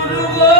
Wonderful.